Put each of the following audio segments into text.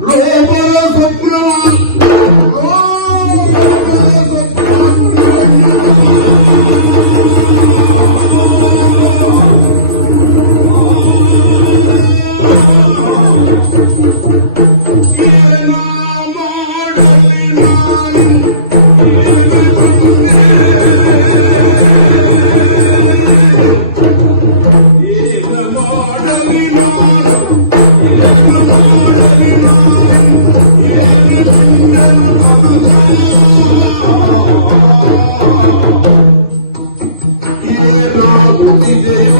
Lord, de Deus.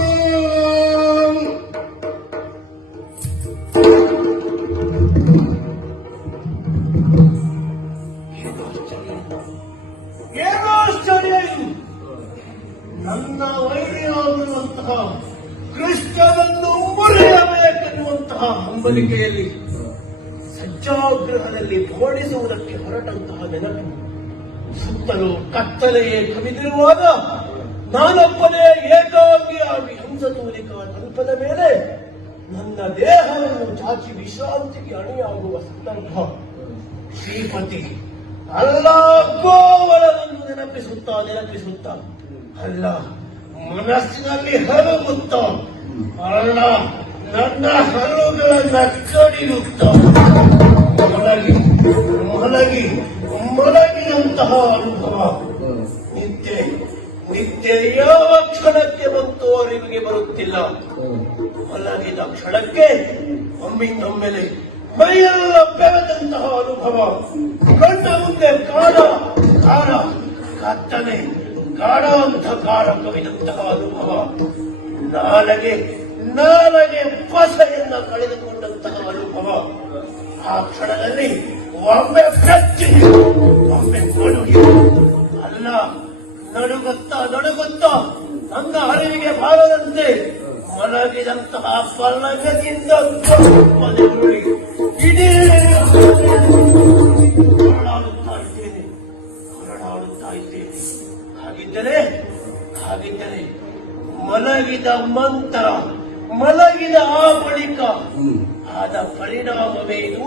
ಸುತ್ತಲೂ ಕತ್ತಲೆಯೇ ಕವಿದಿರುವಾಗ ನಾನೊಬ್ಬನೇ ಏಕಾಂಗಿಯಾಗಿ ತೋರಿಕ ತಲುಪದ ಮೇಲೆ ನನ್ನ ದೇಹವನ್ನು ಚಾಚಿ ವಿಶ್ರಾಂತಿಗೆ ಅಣಿಯಾಗುವ ಸಂದರ್ಭ. ಶ್ರೀಪತಿ ಅಲ್ಲ ಗೋವರನನ್ನು ನೆನಪಿಸುತ್ತಾ ನೆನಪಿಸುತ್ತಾ, ಅಲ್ಲ, ಮನಸ್ಸಿನಲ್ಲಿ ಹರಗುತ್ತ ಅಲ್ಲ, ನನ್ನ ಹರುಗಳನ್ನ ಕಡಿಯುತ್ತ ಮಲಗಿ ಮಲಗಿ ಮಲಗಿದಂತಹ ಅನುಭವ. ನಿತ್ಯ ನಿತ್ಯ ಯಾವ ಕ್ಷಣಕ್ಕೆ ಬಂತು ಅರಿವಿಗೆ ಬರುತ್ತಿಲ್ಲ. ಮಲಗಿದ ಕ್ಷಣಕ್ಕೆ ಒಮ್ಮಿಂದೊಮ್ಮೆಲೆ ಮೈಯೆಲ್ಲ ಬೆಳೆದಂತಹ ಅನುಭವ. ಕಣ್ಣ ಮುಂದೆ ಕಾಡ ಕಾಡ ಕತ್ತನೆ ಕಾಡ ಅಂತ ಕಾಡ ಕವಿದಂತಹ ಅನುಭವ. ನಾಲಗೆ ನಾಲಗೆ ಪಸೆಯನ್ನ ಕಳೆದುಕೊಂಡಂತಹ ಅನುಭವ. ಆ ಕ್ಷಣದಲ್ಲಿ ಒಮ್ಮೆ ಕಚ್ಚಿ ಒಮ್ಮೆ ನಡುಗಿ ಅಲ್ಲ ನಡುಗುತ್ತಾ ನಡುಗುತ್ತಾ ನನ್ನ ಅರಿವಿಗೆ ಬಾರದಂತೆ ಮಲಗಿದಂತಹ ಪಲ್ಲಗದಿಂದ ಇಡೀ ಹೊರಡಾಡುತ್ತಾ ಇದ್ದೇನೆ ಹೊರಡಾಡುತ್ತಾ ಇದ್ದೇನೆ. ಹಾಗಿದ್ದರೆ ಹಾಗಿದ್ದರೆ ಮಲಗಿದ ಮಂತ್ರ ಮಲಗಿದ ಆ ಬಳಿಕ ಆದ ಪರಿಣಾಮವೇನು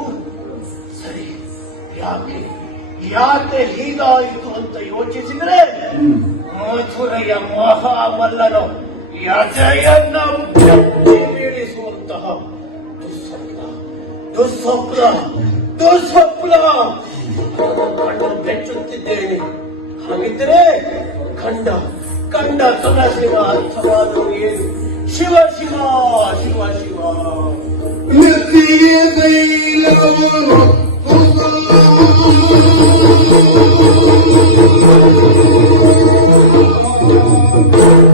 ಯಾಕೆ ಯಾಕೆ ಹೀಗಾಯಿತು ಅಂತ ಯೋಚಿಸಿದ್ರೆ ಮಥುರೆಯ ಮಹಾಮಲ್ಲನ ಯಜಯನ್ನ ಬೀಳಿಸುವಂತಹ ದುಸ್ವಪ್ನ ದುಸ್ವಪ್ನ ದುಸ್ವಪ್ನ. ಕಂಡು ಬೆಚ್ಚುತ್ತಿದ್ದೇನೆ. ಹಾಗಿದ್ದರೆ ಕಂಡ ಕಂಡ ಶಿವ ಅರ್ಥವಾದರೂ ಏನು? ಶಿವ ಶಿವ ಶಿವ ಶಿವ. Thank you.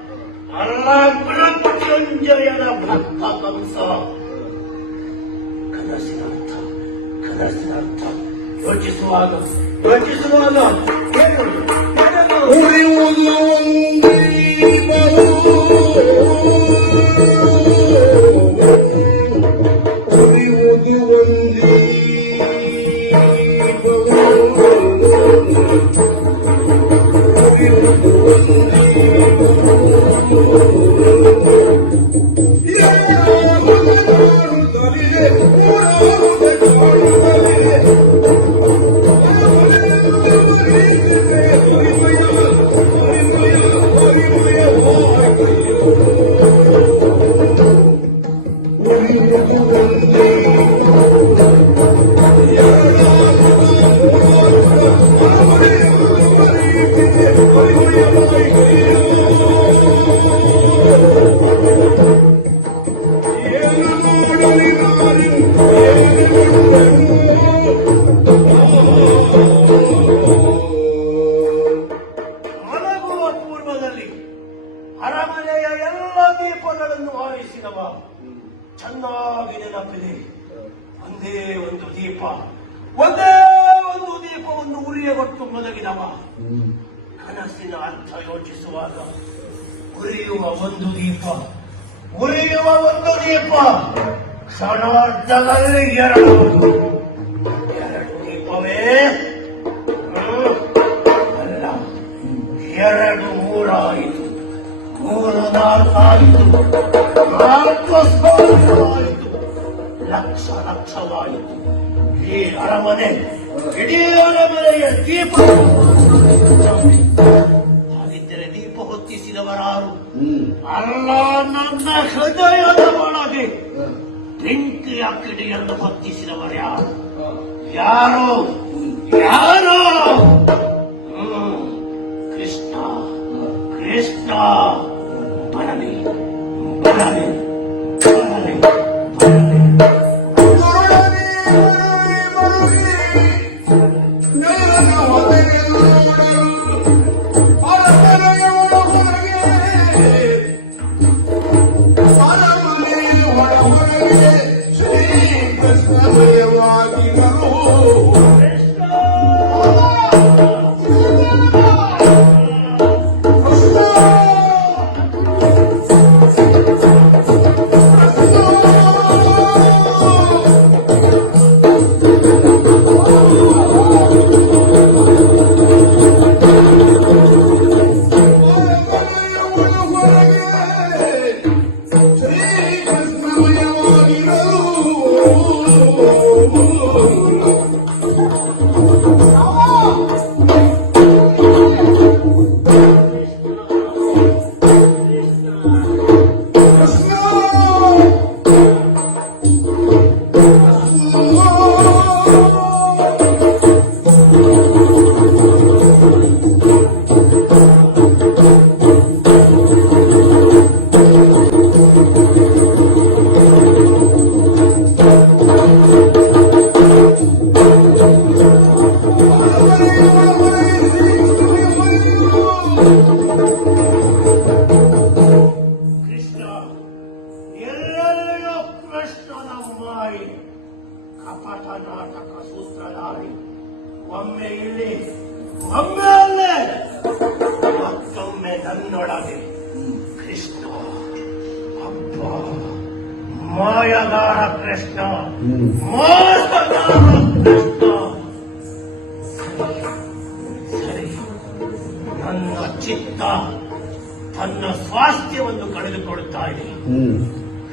알라그라 견져야나 바빠감서 그나시나타 그나시나타 어디서 와도 어디서 와도 우리 운동이 바로 살아가는 동안에 있으나봐 잔나비네 나쁘네 원대 원도 디파. 원대 원도 디파 원도 우리의 것도 모닥이나봐 하나씩나 안타 요지스와다 우리와 원도 디파. 우리와 원도 디파. 사나와 자가를 열어 ಸಾವಿರವಾಯಿತು ಲಕ್ಷ ಲಕ್ಷವಾಯಿತು ಈ ಅರಮನೆ ಇಡೀ ಅರಮನೆಯ ದೀಪ ಹಾಗಿದ್ದರೆ ದೀಪ ಹೊತ್ತಿಸಿದವರಾರು ಅಲ್ಲ ನನ್ನ ಹೃದಯದ ಒಳಗೆ ಬೆಂಕಿಯ ಕಿಡಿಯನ್ನು ಹೊತ್ತಿಸಿದವರು ಯಾರು ಯಾರು ಯಾರು. ಕೃಷ್ಣ ಕೃಷ್ಣ ಬರಲಿ ಬರಲಿ ಬರಲಿ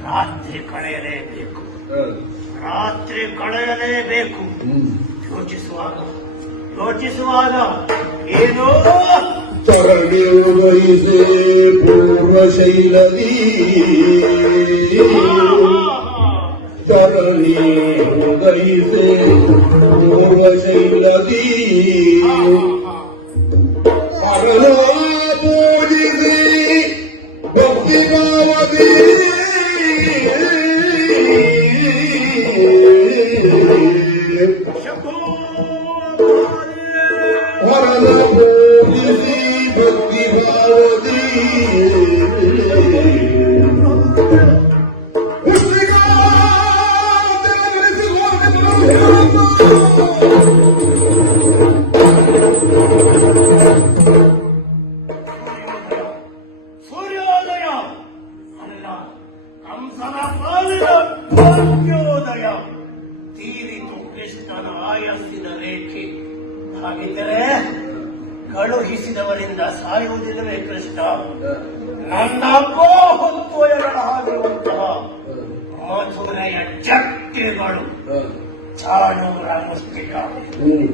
ರಾತ್ರಿ ಕಳೆಯಲೇಬೇಕು. ರಾತ್ರಿ ಕಳೆಯಲೇಬೇಕು. ಯೋಚಿಸುವಾಗ ಯೋಚಿಸುವಾಗ ಏನೋ ತೊರಗೆ ವಹಿಸೆ ಪೂರ್ವ ಶೈಲದಿ ಚರಣಿ ಉದಯಿಸಿ ಪೂರ್ವಶೈಲದಿ ಶೈಲದಿ ಪೂಜಿಸಿ ಭಕ್ತಿ ಭಾವದಿ ಹರಣ ಪೂಜಿಸಿ ಭಕ್ತಿ ನನ್ನ ಗೋಹತ್ವಯಗಳ ಆಗಿರುವಂತಹ ಮಧುರೆಯ ಚಕ್ರಿಗಳು ಚಾಣೂರ ಮುಷ್ಟಿಕ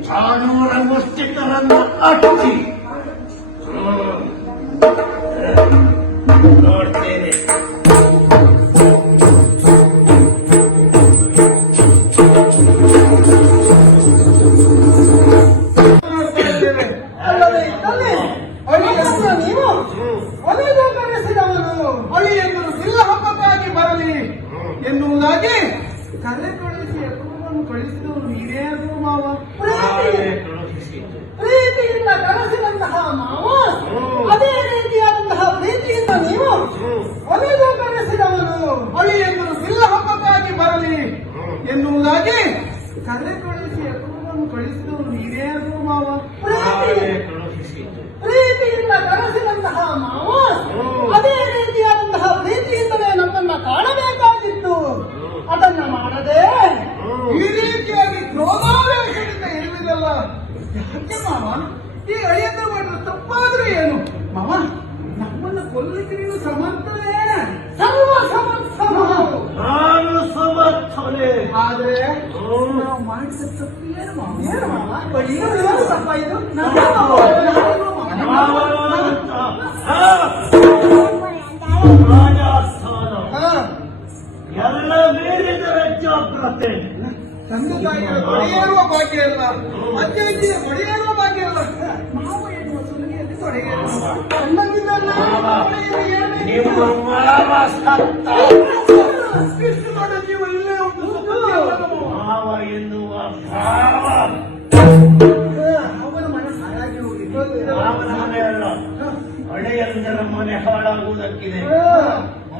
ಚಾಣೂರ ಮುಷ್ಟಿಕರನ್ನು ಅಟ್ಟಿ ಕಳಿಸಿ ಕಳಿಸಿದವರು ಅದು ಮಾವ. ಪ್ರೀತಿಯಿಂದ ಕಳಿಸಿದಂತಹ ಮಾವ. ಅದೇ ರೀತಿಯಾದಂತಹ ಪ್ರೀತಿಯಿಂದ ನೀವು ಒಲೆಗೂ ಕರೆಸಿದವನು ಅಳಿಯನ್ನು ಸಿಲ್ಲ ಹಬ್ಬಕ್ಕಾಗಿ ಬರಲಿ ಎನ್ನುವುದಾಗಿ ಕರೆ ಕಳಿಸಿ ಕುಟುಂಬವನ್ನು ಕಳಿಸಿದವರು ಅದು ಮಾವ? it's a, it's a piano mom. But you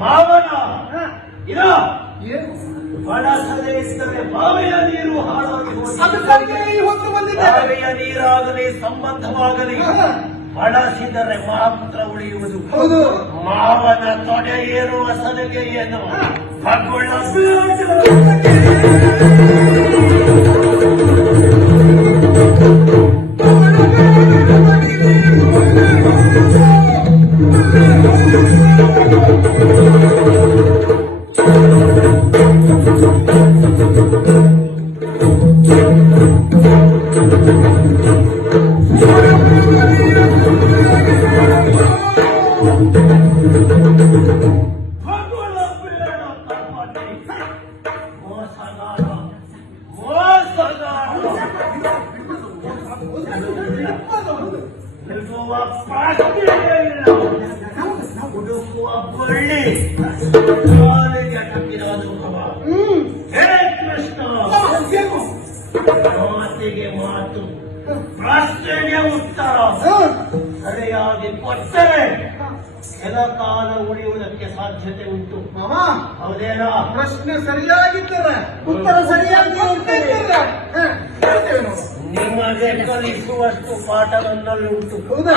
ಮಾವನ ಇದ ಏನು ಬಳಸದೇ ಇದ್ದರೆ ಬಾವಿಯ ನೀರು ಹಾಳಾಗಿ ಹೊತ್ತು ಬಂದಿದ್ದೇವೆ ಬಾವಿಯ ನೀರಾಗಲಿ ಸಂಬಂಧವಾಗಲಿ ಬಳಸಿದರೆ ಮಾತ್ರ ಉಳಿಯುವುದು. ಮಾವನ ತೊಡೆ ಏರುವ ಸಲಿಗೆ ಏನು? ಕಟ್ಟಿರೋದು. ಹೇ ಕೃಷ್ಣ. ಮಾತಿಗೆ ಮಾತು. ಪ್ರಶ್ನೆಗೆ ಉತ್ತರ. ಸರಿಯಾಗಿ ಕೊಟ್ಟರೆ ಕೆಲ ಕಾಲ ಉಳಿಯುವುದಕ್ಕೆ ಸಾಧ್ಯತೆ ಉಂಟು. ಹೌದೇನಾ? ಪ್ರಶ್ನೆ ಸರಿಯಾಗಿದ್ದರೆ ಉತ್ತರ ಸರಿಯಾಗಿ ಕಲಿಸುವಷ್ಟು ಪಾಠ ನನ್ನಲ್ಲಿ ಉಂಟು. ಹೌದಾ?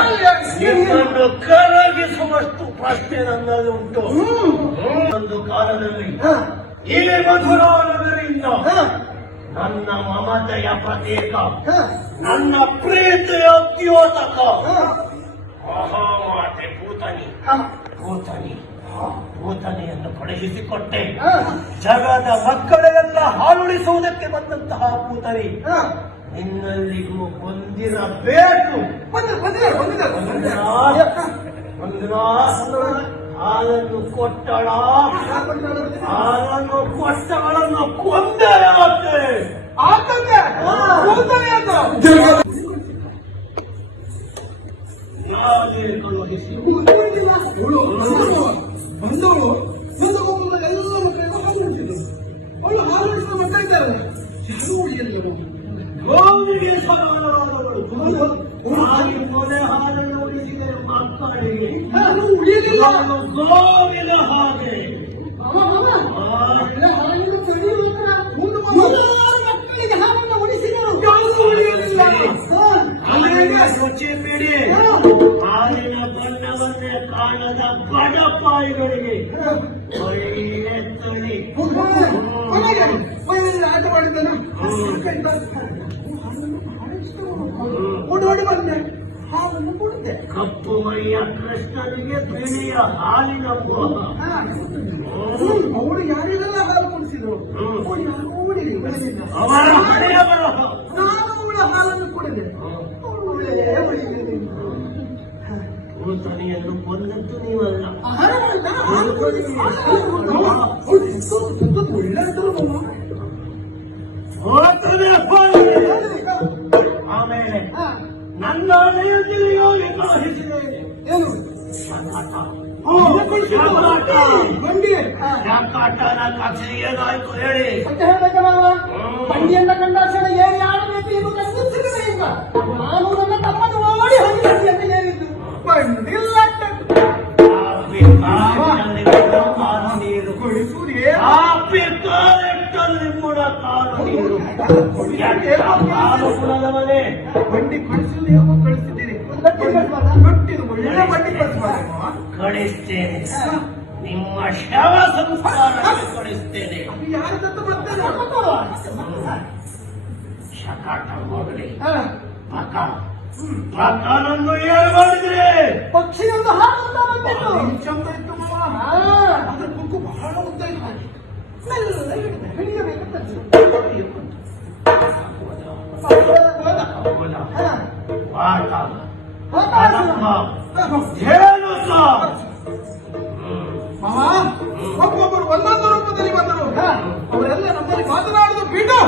ನಿಮ್ಮನ್ನು ಕರಗಿಸುವಷ್ಟು ಪ್ರಶ್ನೆ ನನ್ನಲ್ಲಿ ಉಂಟು ಒಂದು ಕಾಲದಲ್ಲಿ ಇಲ್ಲಿ ಮಧುರಾ ನನ್ನ ಮಮತೆಯ ಪ್ರತೀಕ ನನ್ನ ಪ್ರೀತಿಯ ದ್ಯೋತಕ. ಮಹಾಮಾತೆ ಭೂತನಿ. ಭೂತನಿ. ಭೂತನೆಯನ್ನು ಕಳುಹಿಸಿಕೊಟ್ಟೆ. ಜಗದ ಮಕ್ಕಳೆಲ್ಲ ಹಾಲುಳಿಸುವುದಕ್ಕೆ ಬಂದಂತಹ ಭೂತನಿ. ಹ. ನಿನ್ನಲ್ಲಿಗೂ ಹೊಂದಿರಬೇಕು ಒಂದಿನ ಹಾಲನ್ನು ಕೊಟ್ಟಳ. ಹಾಲನ್ನು ಕೊಟ್ಟಗಳನ್ನು ಕೊಂದೆ ಕಳುಹಿಸಿ ಬಂದವರು ಮುಂದೆ ಹೋಗುವಾಗ ಎಲ್ಲ ಮಕ್ಕಳೆಲ್ಲ ಹಾಲು ಕುಡಿಸಿದ್ರು ಅವಳು ಹಾಲು ಮಾಡ್ತಾ ಮಕ್ಕಳ ಇದ್ದಾರೆ ಯಾರು ಉಳಿಯಲ್ಲ ಗೋವಿಗೆ ಸಮಾನವಾದವಳು ಹಾಗೆ ಮೊನೆ ಹಾಲನ್ನು ಉಳಿಸಿದರು ಮಕ್ಕಳಿಗೆ ಯಾರು ಉಳಿಯಲಿಲ್ಲ ಅವಳು ಗೋವಿನ ಹಾಗೆ ಮಾಮ, ಮಾಮ. ಆ, ಎಲ್ಲ ಹಾಲಿನ ಕಡಿ ಮಾತ್ರ. ನೂರಾರು ಮಕ್ಕಳಿಗೆ ಹಾಲನ್ನು ಉಳಿಸಿದರು ಯಾರು ಉಳಿಯಲಿಲ್ಲ ಹಾಗೆ. ರುಚಿ ಬಿಡಿ. ಹಾಲಿನ ಬಣ್ಣವನ್ನೇ ಕಾಣದ ಬಡಪಾಯಿಗಳಿಗೆ. ಒಳ್ಳೆ ತಳಿ ಆಟ ಮಾಡಿದ್ದನು ಓಡೋಡಿ ಬಂದೆ. ಕಪ್ಪು ಮೈಯ ಕೃಷ್ಣನಿಗೆ ಬಿಳಿಯ ಹಾಲಿನ ಮೋಹ ಅವಳು ಯಾರಿಗೆಲ್ಲ ಹಾಲು ಕುಡಿಸಿದ್ರು ಅವಳು ಯಾರೂ ಉಳಿಲಿಲ್ಲ, ಉಳಿಲಿಲ್ಲ. ಅವರ ಹಣೆಯ ಬರಹ ನಾನು ಅವಳ ಹಾಲನ್ನು ಕುಡಿದೆ ಅವಳು ಉಳಿಯಲೇ ಉಳಿಯಲಿಲ್ಲ. ಭೂತನಿಯನ್ನು ಕೊಂದದ್ದು ನೀವಲ್ಲ ಆಹಾರವಲ್ಲ, ಹಾಲು ಕುಡಿದು ಅವಳು ಎಷ್ಟೋ ದೊಡ್ಡದು ಒಳ್ಳೆಯದು ಮಾಮ. ಭೂತನೇ ಹೋಗಲಿ. ಆಮೇಲೆ ನನ್ನ ಹಣೆಯಲ್ಲಿಯೋ ಕಳುಹಿಸಿದೆ ಏನು ಶಕಾಟ. ಶಕಾಟ. ಬಂಡಿ ಹಾ. ಶಕಾಟನ ಕಥೆ ಏನಾಯ್ತು ಹೇಳಿ ಮತ್ತೆ ಹೇಳ್ಬೇಕ ಮಾವ ಬಂಡಿಯನ್ನ ಕಂಡಾಕ್ಷಣ ಎಂದು ಕನಸಿರಲಿಲ್ಲ ಈಗ ನಾನು ಕುಲದವನೇ ಬಂಡಿ ಕಳಿಸಿಲ್ಲ ಯಾವಾಗ ಕಳಿಸಿದ್ದೀರಿ ಒಳ್ಳೆ ಬಂಡಿ ಕಳಿಸ್ತೇನೆ ನಿಮ್ಮ ಶವ ಸಂಸ್ಕಾರ ಕಳಿಸ್ತೇನೆ ಶಕಾಟ ಹೋಗಲಿ ಹಾ, ಪಕ್ಕ ಪಕ್ಕನನ್ನು ಏನ್ ಮಾಡಿದ್ರೆ ಪಕ್ಷಿಯೊಂದು ಹಾರುತ್ತಾ ಬಂದಿತ್ತು ಇತ್ತು ಬಹಳ ಉದ್ದ ಹಾಕಿ ಹಿಡಿಯಬೇಕಂತ ಹ್ಮ್. ಮಾವ ಒಬ್ಬೊಬ್ಬರು ಒಂದೊಂದು ರೂಪದಲ್ಲಿ ಬಂದರು ಅವರೆಲ್ಲ ನಮ್ಮಲ್ಲಿ ಮಾತನಾಡಲು ಬಿಟ್ಟು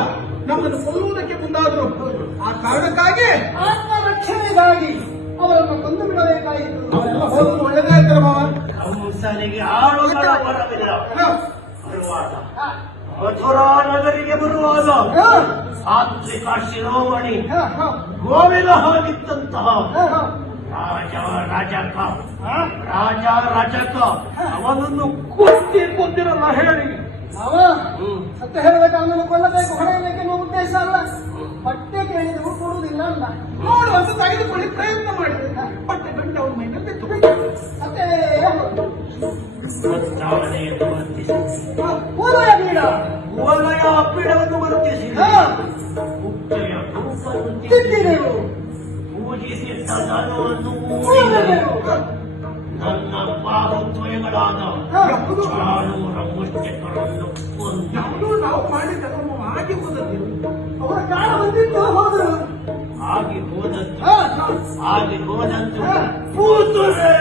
ನಮ್ಮನ್ನು ಕೊಲ್ಲುವುದಕ್ಕೆ ಮುಂದಾದರು ಆ ಕಾರಣಕ್ಕಾಗಿ ಆತ್ಮರಕ್ಷಣೆಗಾಗಿ ಅವರನ್ನು ಕೊಂದು ಬಿಡಬೇಕಾಯಿತು ಹೋಗುವುದು ಒಳ್ಳೆದಾಯ್ತಾರೆ ಮಾವ ಕಂಸನಿಗೆ ಆಳುಗಳ ಬರವಿಲ್ಲ ಬರುವಾಗ ಹ, ಮಥುರಾ ನಗರಿಗೆ ಬರುವಾಗ ಸಾತ್ವಿಕ ಶಿರೋಮಣಿ ಗೋವಿನ ಹಾಗಿದ್ದಂತಹ ಹ, ಹ. ರಾಜ ರಾಜಕ ರಾಜ ರಾಜಕ ಅವನನ್ನು ಕುಸ್ತಿ ಕೊಂದಿರಲ್ಲ ಹೇಳಿ ಅವ. ಸತ್ಯ ಹೇಳಬೇಕು ಅವನನ್ನು ಕೊಲ್ಲಬೇಕು. ಹೊಡೆಯಬೇಕು ಎನ್ನುವ ಉದ್ದೇಶ ಅಲ್ಲ. ಬಟ್ಟೆ ಕೇಳಿದ್ರು ಕೊಡುವುದಿಲ್ಲ ಅಲ್ಲ ನೋಡುವಂತ ತೆಗೆದುಕೊಳ್ಳಿ ಪ್ರಯತ್ನ ಮಾಡಿದೆ. ಬಟ್ಟೆ ಗಂಟೆ ಅವನ ಮೇಲೆ ಬಿತ್ತು ಪ್ರಸ್ತಾವನೆಯನ್ನು ವರ್ತಿಸಿ ಪೂರ್ವಯ ಬೀಡ ಓಲಯ ಅಪ್ಪಿಡವನ್ನು ವರ್ತಿಸಿ ಮುಕ್ತೆಯ ರೂಪವನ್ನು ತಿದ್ದಿದೆವು ಪೂಜಿಸಿದ್ದ ಧನವನ್ನು ಪೂರ್ವದೆವು. ನನ್ನ. ಚಾಣೂರ ಮುಷ್ಟಿಕರನ್ನು ಕೊಂದು ನಾವು ಆಗಿ ಹೋದದ್ದು ಅವರ ಕಾಲ ಬಂದಿದ್ದು ಹೋದರು ಆಗಿ ಹೋದದ್ದು. ಆಗಿ ಹೋದದ್ದು ಕೂತುರೆ